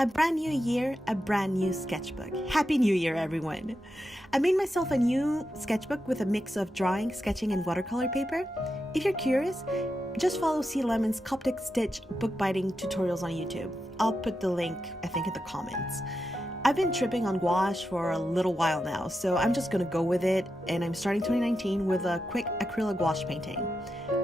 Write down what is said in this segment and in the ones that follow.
A brand new year, a brand new sketchbook. Happy New Year, everyone! I made myself a new sketchbook with a mix of drawing, sketching, and watercolor paper. If you're curious, just follow C Lemon's Coptic Stitch bookbinding tutorials on YouTube. I'll put the link, I think, in the comments. I've been tripping on gouache for a little while now, so I'm just gonna go with it, and I'm starting 2019 with a quick acrylic gouache painting.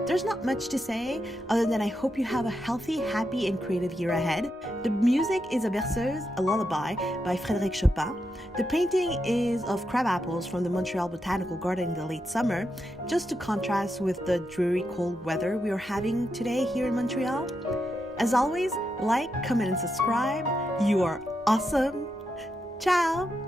There's not much to say other than I hope you have a healthy, happy, and creative year ahead. The music is a berceuse, a lullaby by Frédéric Chopin. The painting is of crab apples from the Montreal Botanical Garden in the late summer, just to contrast with the dreary cold weather we are having today here in Montreal. As always, like, comment, and subscribe. You are awesome. Ciao!